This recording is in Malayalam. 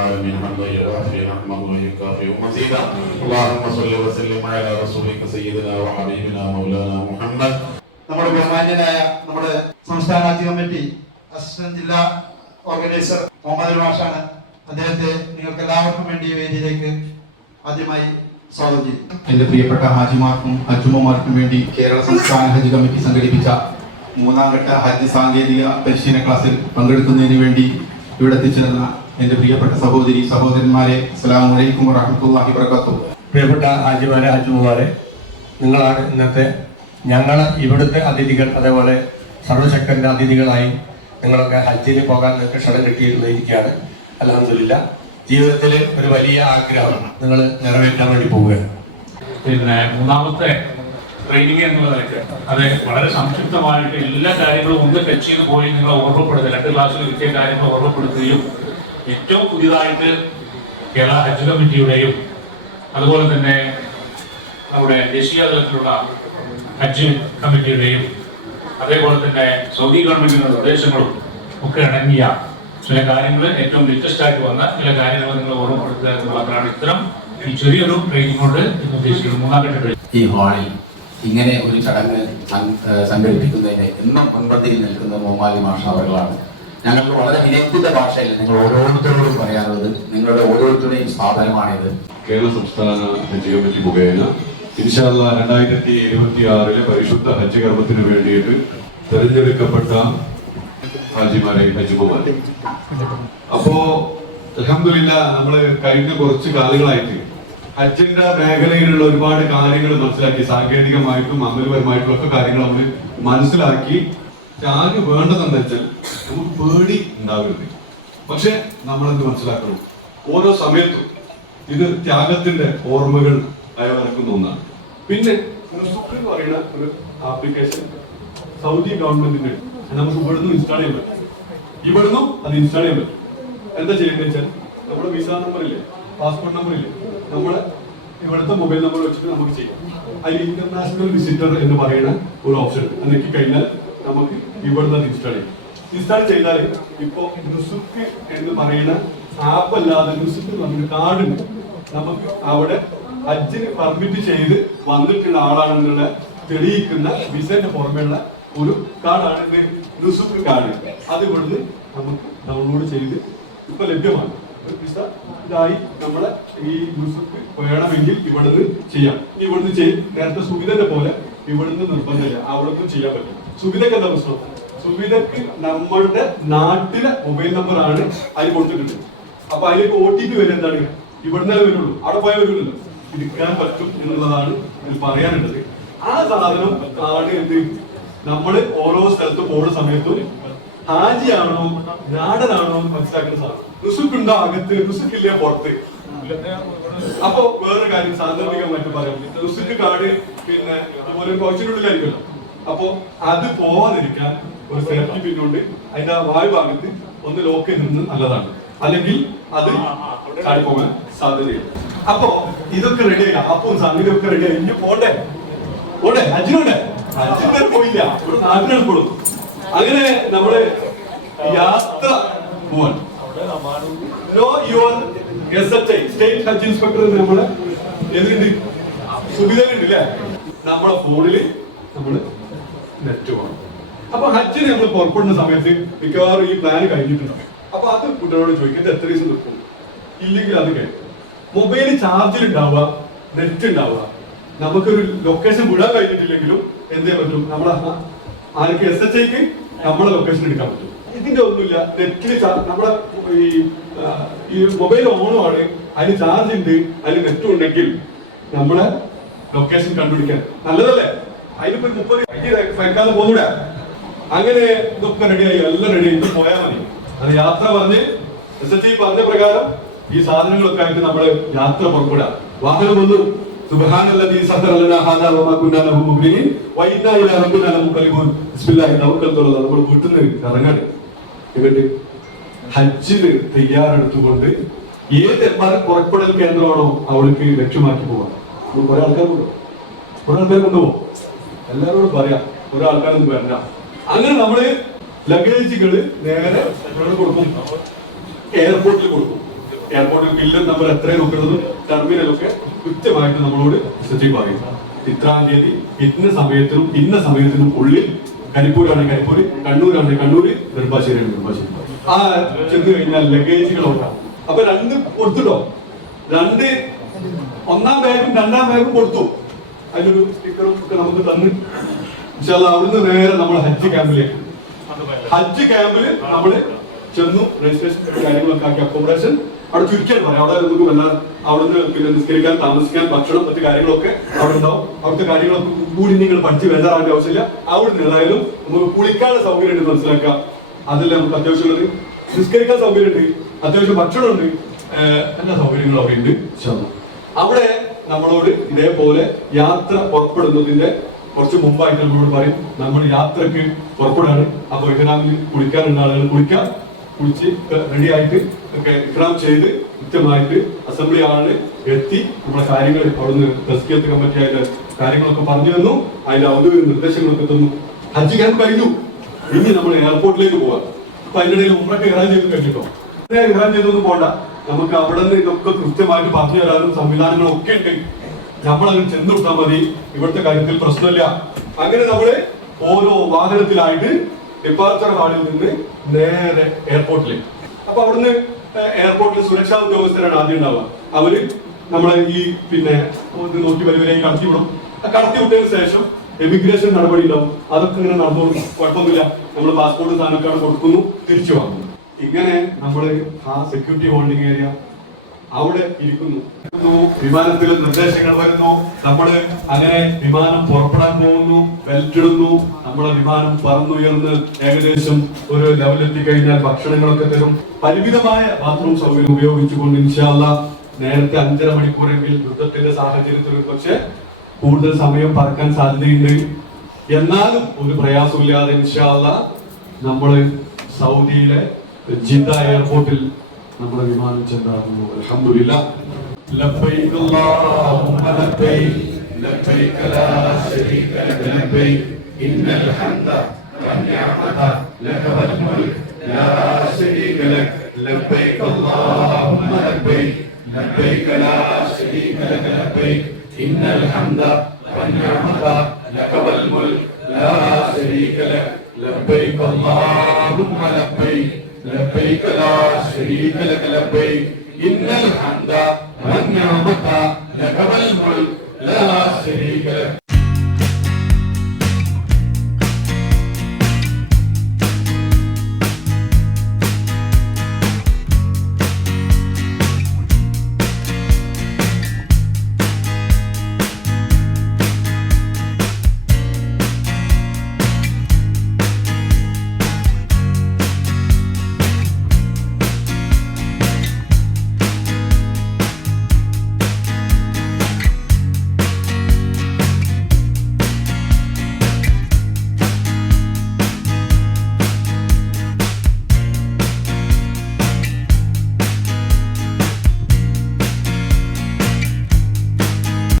العالمين حمدا يوافي نعمه ويكافئ مزيدا اللهم صل وسلم على رسولك سيدنا وحبيبنا مولانا محمد. നമ്മുടെ ബഹുമാന്യനായ നമ്മുടെ സംസ്ഥാന കമ്മിറ്റി അസിസ്റ്റന്റ് ജില്ലാ ഓർഗനൈസർ മുഹമ്മദ് മാഷാണ്. അദ്ദേഹത്തെ നിങ്ങൾക്ക് എല്ലാവർക്കും വേണ്ടി വേദിയിലേക്ക് ആദ്യമായി സ്വാഗതം ചെയ്യും. എന്റെ പ്രിയപ്പെട്ട ഹാജിമാർക്കും ഹജ്ജുമ്മമാർക്കും വേണ്ടി കേരള സംസ്ഥാന ഹജ്ജ് കമ്മിറ്റി സംഘടിപ്പിച്ച 3ാം ഘട്ട ഹജ്ജ് സാങ്കേതിക പരിശീലന ക്ലാസ്സിൽ പങ്കെടുക്കുന്നതിന് വേണ്ടി ഇവിടെ എത്തിച്ചേർന്ന എന്റെ പ്രിയപ്പെട്ട സഹോദരന്മാരെ അസ്സലാമു അലൈക്കും വറഹ്മത്തുള്ളാഹി വബറകാതുഹു. പ്രിയപ്പെട്ട ഹാജിമാരെ ഹജ്ജുമ്മമാരെ, നിങ്ങളാണ് ഇന്നത്തെ ഞങ്ങൾ ഇവിടുത്തെ അതിഥികൾ. അതേപോലെ സർവശക്തന്റെ അതിഥികളായി നിങ്ങളൊക്കെ ഹജ്ജിന് പോകാൻ നിങ്ങൾക്ക് ക്ഷണം കിട്ടിയിരിക്കുകയാണ്. അൽഹംദുലില്ലാഹ്, ജീവിതത്തിൽ ഒരു വലിയ ആഗ്രഹം നിങ്ങൾ നിറവേറ്റാൻ വേണ്ടി പോവുകയാണ്. പിന്നെ 3ാമത്തെ ട്രെയിനിങ് എന്നുള്ളതൊക്കെ അത് വളരെ സംക്ഷിപ്തമായിട്ട് എല്ലാ കാര്യങ്ങളും ഒന്ന് ടച്ച് ചെയ്ത് പോയി നിങ്ങളെ ഓർമ്മപ്പെടുത്തുക, 2 ക്ലാസ്സിൽ കിട്ടിയ കാര്യങ്ങൾ ഓർമ്മപ്പെടുത്തുകയും ഏറ്റവും പുതിയതായിട്ട് കേരള ഹജ്ജ് കമ്മിറ്റിയുടെയും അതുപോലെ തന്നെ നമ്മുടെ ദേശീയ തലത്തിലുള്ള ഹജ്ജ് കമ്മിറ്റിയുടെയും അതേപോലെ തന്നെ സൗദി ഗവൺമെന്റിന്റെ നിർദ്ദേശങ്ങളും ഒക്കെ അടങ്ങിയ ചില കാര്യങ്ങൾ, ഏറ്റവും ലേറ്റസ്റ്റ് ആയിട്ട് വന്ന ചില കാര്യങ്ങൾ നിങ്ങൾ ഓർമ്മപ്പെടുത്തുക എന്നുള്ളതാണ് ഇത്തരം ഈ ചെറിയൊരു ട്രെയിനിങ് കൊണ്ട് ഉദ്ദേശിക്കുന്നത്. 3ാം ഘട്ട ട്രെയിനിങ്. ഈ ഹാളിൽ ഇങ്ങനെ ഒരു ചടങ്ങ് സംഘടിപ്പിക്കുന്നതിന് എന്നും മുൻപന്തിയിൽ നിൽക്കുന്ന മോമാലി മാഷ അവர்களാണ്. ഞങ്ങൾക്ക് വളരെ വിനയത്തിന്റെ ഭാഷയിൽ നിങ്ങൾ ഓരോരുത്തരോടും പറയാനുള്ളത്, നിങ്ങളുടെ ഓരോരുത്തരുടെയും സ്ഥാപനമാണിത്. കേരള സംസ്ഥാന ഹജ്ജ് കമ്മിറ്റി മുഖേന ഇൻഷാ അല്ലാഹ് 2026 പരിശുദ്ധ ഹജ്ജ് കർമ്മത്തിന് വേണ്ടിയിട്ട് തെരഞ്ഞെടുക്കപ്പെട്ട ഹാജിമാരെ ഹജ്ജുമാരെ. അപ്പോ അൽഹംദുലില്ലാഹ് നമ്മള് കഴിഞ്ഞ കുറച്ച് കാലങ്ങളായിട്ട് ഹജ്ജിന്റെ മേഖലയിലുള്ള ഒരുപാട് കാര്യങ്ങൾ മനസ്സിലാക്കി, സാങ്കേതികമായിട്ടും അമലപരമായിട്ടും ഒക്കെ കാര്യങ്ങൾ നമ്മൾ മനസ്സിലാക്കി. ആകെ വേണ്ടതെന്ന് വെച്ചാൽ നമുക്ക് പേടി ഉണ്ടാവരുത്. പക്ഷെ നമ്മളെന്ത് മനസ്സിലാക്കണം, ഓരോ സമയത്തും ഇത് ത്യാഗത്തിന്റെ ഓർമ്മകൾ അയവിറക്കുന്ന ഒന്നാണ്. പിന്നെ നുസുക്ക് എന്ന് പറയുന്ന ഒരു ആപ്ലിക്കേഷൻ സൗദി ഗവൺമെന്റിന് നമുക്ക് ഇവിടുന്ന് ഇൻസ്റ്റാൾ ചെയ്യാൻ പറ്റും. ഇവിടുന്നും അത് ഇൻസ്റ്റാൾ ചെയ്യാൻ പറ്റും. എന്താ ചെയ്യുന്നത് വെച്ചാൽ നമ്മുടെ വിസ നമ്പർ ഇല്ലേ, പാസ്പോർട്ട് നമ്പർ ഇല്ലേ, നമ്മളെ ഇവിടുത്തെ മൊബൈൽ നമ്പർ വെച്ചിട്ട് നമുക്ക് ചെയ്യാം. അതിൽ ഇന്റർനാഷണൽ വിസിറ്റർ എന്ന് പറയുന്ന ഒരു ഓപ്ഷൻ അതൊക്കെ കഴിഞ്ഞാൽ നമുക്ക് ഇവിടുന്ന് അത് ഇൻസ്റ്റാൾ ചെയ്യാം. ഇൻസ്റ്റാൾ ചെയ്താൽ ഇപ്പോ നുസുക്ക് എന്ന് പറയുന്ന ആപ്പ് അല്ലാതെ നുസുക്ക് നമുക്ക് കാർഡ് ഉണ്ട്. നമുക്ക് അവിടെ ഹജ്ജിന് പെർമിറ്റ് ചെയ്ത് വന്നിട്ടുള്ള ആളാണെന്നുള്ള തെളിയിക്കുന്ന വിസന്റെ പുറമെയുള്ള ഒരു കാർഡാണ് നുസുക്ക് കാർഡ്. അത് ഇവിടുന്ന് നമുക്ക് ഡൗൺലോഡ് ചെയ്ത് ഇപ്പൊ ലഭ്യമാണ്. ഇതായി നമ്മളെ ഈ നുസുക്ക് വേണമെങ്കിൽ ഇവിടുന്ന് ചെയ്യാം. ഇവിടുന്ന് നേരത്തെ സുവിധന്റെ പോലെ ഇവിടുന്ന് നിർബന്ധമില്ല, അവിടുന്ന് ചെയ്യാൻ പറ്റും. സുവിധക്ക് എന്താ പ്രശ്നം? സുവിധക്ക് നമ്മളുടെ നാട്ടിലെ മൊബൈൽ നമ്പർ ആണ് അതിൽ കൊടുത്തിട്ടുണ്ട്. അപ്പൊ അതിലേക്ക് OTP വരെ എന്താണ് ഇവിടുന്ന് വരുള്ളൂ, അവിടെ പോയാൽ വരുമല്ലോ. എടുക്കാൻ പറ്റും എന്നുള്ളതാണ് ഇതിൽ പറയാനുള്ളത്. ആ സാധനം ആണ് എന്ത് നമ്മള് ഓരോ സ്ഥലത്ത് പോകുന്ന സമയത്തും ഹാജിയാണോ നാടനാണോ മനസ്സിലാക്കുന്ന സാധനം. നുസുക്കുണ്ടോ അകത്ത്, നുസുക്കില്ലേ പുറത്ത്. അപ്പൊ വേറെ കാര്യം സാധാരണമായിട്ട് പറയാം, നുസുക്ക് കാർഡ് പിന്നെ അതുപോലെ കോച്ചിനുള്ളിലായിരിക്കുമല്ലോ. അപ്പൊ അത് പോവാതിരിക്കാൻ ഒരു സേഫ്റ്റി പിന്നുണ്ട്. അതിന്റെ വായു ഭാഗത്ത് ഒന്ന് ലോക്ക് ചെയ്തിരുന്നത് നല്ലതാണ്, അല്ലെങ്കിൽ അത് ചാടി പോകാൻ സാധ്യതയുണ്ട്. അപ്പൊ ഇതൊക്കെ റെഡിയായി, ആപ്പും സംഗതി ഒക്കെ റെഡിയായി. ഇനി പോണ്ടേ അജിനോടെ അജിനെ പോയില്ല, നാട്ടിനാണ് പോലും. അങ്ങനെ നമ്മള് യാത്ര പോവാൻ സ്റ്റേറ്റ് ഹജ്ജ് ഇൻസ്പെക്ടർ നമ്മളെ എതിരുണ്ട്, സുബിതനുണ്ട് അല്ലേ. നമ്മളെ ഫോണില് നമ്മള് നെറ്റ് വേണം. അപ്പൊ ഹജ്ജിന് നമ്മൾ പുറപ്പെടുന്ന സമയത്ത് മിക്കവാറും ഈ പ്ലാൻ കഴിഞ്ഞിട്ടുണ്ടാവും. അപ്പൊ അത് കുട്ടികളോട് ചോദിക്കുന്നത് എത്ര ദിവസം നിൽക്കും, ഇല്ലെങ്കിൽ അത് കഴിയും. മൊബൈൽ ചാർജിൽ ഉണ്ടാവുക, നെറ്റ് ഉണ്ടാവുക. നമുക്കൊരു ലൊക്കേഷൻ വിടാൻ കഴിഞ്ഞിട്ടില്ലെങ്കിലും എന്തേ പറ്റും, നമ്മളെ ആർക്ക് SHIക്ക് നമ്മളെ ലൊക്കേഷൻ എടുക്കാൻ പറ്റും. ഇതിന്റെ ഒന്നുമില്ല, നെറ്റിൽ നമ്മളെ ഈ മൊബൈൽ ഓണുമാണ്, അതിന് ചാർജ് ഉണ്ട്, അതിന് നെറ്റും ഉണ്ടെങ്കിൽ നമ്മളെ ലൊക്കേഷൻ കണ്ടുപിടിക്കാൻ നല്ലതല്ലേ. അതിനിപ്പോ 30 ഫൈക്കാതെ പോന്നൂടെ. അങ്ങനെ ഇതൊക്കെ റെഡിയായി, എല്ലാം റെഡിയായി, ഇത് പോയാൽ മതി. അത് യാത്ര പറഞ്ഞ് SHI പറഞ്ഞ പ്രകാരം ഈ സാധനങ്ങളൊക്കെ ആയിട്ട് നമ്മള് യാത്ര പുറപ്പെടുക. വാഹനം വന്നു, സുബ്ഹാനല്ലദീ സഖറ ലനാ ഹാദാ വമാ കുന്നാ ലഹു മുഖ്രിനീൻ വഇന്നാ ഇലാ റബ്ബിനാ ലമുൻഖലിബൂൻ. ബിസ്മില്ലാഹി തവക്കൽതു. നമ്മൾ വീട്ടിൽ നിന്ന് ഇറങ്ങാണ്. എന്നിട്ട് ഹജ്ജിന് തയ്യാറെടുത്തുകൊണ്ട് ഏത് പുറപ്പെടൽ കേന്ദ്രമാണോ അവിടേക്ക് ലക്ഷ്യമാക്കി പോവാം. കുറെ ആൾക്കാർ കൊണ്ടുപോകും, എല്ലാവരോടും പറയാം, കുറെ ആൾക്കാരൊന്നും വരണ്ട. അങ്ങനെ നമ്മള് ലഗേജുകള് നേരെ കൊടുക്കും, എയർപോർട്ടിൽ കൊടുക്കും. എയർപോർട്ടിൽ ബില്ലും നമ്പർ എത്രയും നോക്കുന്നത് ടെർമിനലൊക്കെ കൃത്യമായിട്ട് നമ്മളോട് സജീവ് പറയും. ഇത്രാം തീയതി ഇന്ന സമയത്തിനും ഉള്ളിൽ കരിപ്പൂരാണെങ്കിൽ കരിപ്പൂര്, കണ്ണൂരാണെങ്കിൽ കണ്ണൂര്, നെടുമ്പാശ്ശേരി നെടുമ്പാശ്ശേരി. ആ ചെന്ന് കഴിഞ്ഞാൽ ലഗേജുകളൊക്കെ അപ്പൊ 2 കൊടുത്തുട്ടോ. 2 ഒന്നാം ബാഗും 2ാം ബാഗും കൊടുത്തു. അതിലൊരു സ്റ്റിക്കറും ഒക്കെ നമുക്ക് തന്ന് അവിടുന്ന് നേരെ നമ്മൾ ഹജ്ജ് ക്യാമ്പിലേക്ക് നമ്മള് ചെന്നു. രജിസ്ട്രേഷൻ കാര്യങ്ങളൊക്കെ ആക്കി അക്കോമഡേഷൻ അവിടെ ചുരുക്കാൻ പറയാം. അവിടെ നമുക്ക് വന്നാൽ അവിടുന്ന് പിന്നെ നിസ്കരിക്കാൻ, താമസിക്കാൻ, ഭക്ഷണം, മറ്റു കാര്യങ്ങളൊക്കെ അവിടെ ഉണ്ടാവും. അവിടുത്തെ കാര്യങ്ങളൊക്കെ കൂടി നിങ്ങൾ പഠിച്ച് വേണ്ടാറാവേണ്ട ആവശ്യമില്ല. അവിടുന്ന് ഏതായാലും നമുക്ക് കുളിക്കാനുള്ള സൗകര്യം ഉണ്ട് മനസ്സിലാക്കാം. അതിൽ നമുക്ക് അത്യാവശ്യമുള്ളത് നിസ്കരിക്കാൻ സൗകര്യമുണ്ട്, അത്യാവശ്യം ഭക്ഷണമുണ്ട്, എല്ലാ സൗകര്യങ്ങളും അവിടെ ഉണ്ട്. അവിടെ നമ്മളോട് ഇതേപോലെ യാത്ര പുറപ്പെടുന്നതിന്റെ കുറച്ച് മുമ്പായിട്ട് നമ്മളോട് പറയും നമ്മൾ യാത്രക്ക് പുറപ്പെടാണ്. അപ്പൊ ഇഹ്റാമിൽ കുളിക്കാനുള്ള ആളുകൾ കുളിച്ച് റെഡി ആയിട്ട് ഒക്കെ ഇഹ്റാം ചെയ്ത് കൃത്യമായിട്ട് അസംബ്ലി ആളിൽ എത്തി നമ്മളെ കാര്യങ്ങൾ അവിടുന്ന് തസ്കിയത്ത് കമ്മിറ്റി ആയിട്ട് കാര്യങ്ങളൊക്കെ പറഞ്ഞു തന്നു. അതിന്റെ ഔദ്യോഗിക നിർദ്ദേശങ്ങളൊക്കെ തന്നു. ഹജ്ജ് ക്യാമ്പ് കഴിഞ്ഞു. ഇനി നമ്മൾ എയർപോർട്ടിലേക്ക് പോവാം. അപ്പൊ അതിന്റെ ഇടയിൽ ഉമ്രക്ക് ഇഹ്റാം ചെയ്ത് കഴിഞ്ഞിട്ടോ. ഇഹ്റാം ചെയ്തൊന്നും പോണ്ട. നമുക്ക് അവിടെ നിന്ന് ഇതൊക്കെ കൃത്യമായിട്ട് പറഞ്ഞു തരാനും സംവിധാനങ്ങളും ഒക്കെ ഉണ്ട്. നമ്മളതിന് ചെന്ന് കൊടുത്താൽ മതി. ഇവിടുത്തെ കാര്യത്തിൽ പ്രശ്നമില്ല. അങ്ങനെ നമ്മള് ഓരോ വാഹനത്തിലായിട്ട് ഡിപ്പാർച്ചർ ഹാളിൽ നിന്ന് നേരെ എയർപോർട്ടിലേക്ക്. അപ്പൊ അവിടുന്ന് എയർപോർട്ടിൽ സുരക്ഷാ ഉദ്യോഗസ്ഥരാണ് ആദ്യം ഉണ്ടാവുക. അവര് നമ്മളെ ഈ പിന്നെ നോക്കി വലിയ കടത്തിവിടും. കടത്തിവിട്ടതിന് ശേഷം എമിഗ്രേഷൻ നടപടി ഉണ്ടാവും. അതൊക്കെ ഇങ്ങനെ നടന്നോളും, കുഴപ്പമൊന്നുമില്ല. നമ്മൾ പാസ്പോർട്ട് സാധനക്കാണ് കൊടുക്കുന്നു, തിരിച്ചു വാങ്ങുന്നു. ഇങ്ങനെ നമ്മള് ആ സെക്യൂരിറ്റി ഹോൾഡിംഗ് ഏരിയ അവിടെ ഇരിക്കുന്നു. വിമാനത്തിൽ നിർദ്ദേശങ്ങൾ വരുന്നു. നമ്മള് അങ്ങനെ വിമാനം പുറപ്പെടാൻ പോകുന്നു, ബെൽറ്റ് ഇടുന്നു. നമ്മളെ വിമാനം പറന്നുയർന്ന് ഏകദേശം ഒരു ലെവലെത്തി കഴിഞ്ഞാൽ ഭക്ഷണങ്ങളൊക്കെ തരും. പരിമിതമായ ബാത്റൂം സൗകര്യം ഉപയോഗിച്ചുകൊണ്ട് ഇൻഷാ അല്ലാഹ് നേരത്തെ 5.5 മണിക്കൂറെങ്കിൽ യുദ്ധത്തിന്റെ സാഹചര്യത്തിൽ പക്ഷെ കൂടുതൽ സമയം പറക്കാൻ സാധ്യതയുണ്ട്. എന്നാലും ഒരു പ്രയാസമില്ലാതെ ഇൻഷാ അല്ലാഹ് നമ്മള് സൗദിയിലെ ജിദ്ദ എയർപോർട്ടിൽ നമ്മുടെ വിമാനം ചെന്നാകുന്നു. അൽഹംദുലില്ലാഹ്. ലബ്ബൈക അല്ലാഹുമ്മ ലബ്ബൈക ലബ്ബൈക ലാ ശരീക ലക ലബ്ബൈക ഇന്നൽ ഹംദ വന്നിഅമത ലക വൽ മുൽക് ലാ ശരീക ലക ലബ്ബൈക അല്ലാഹുമ്മ ലബ്ബൈക ലബ്ബൈക ലാ ശരീക ലക ലബ്ബൈക ഇന്നൽ ഹംദ വന്നിഅമത ലക വൽ മുൽക് ലാ ശരീക ലക ലബ്ബൈക അല്ലാഹുമ്മ ലബ്ബൈക لبيك لا شريك لك لبيك إن الحمد والنعمة لك والملك لا شريك لك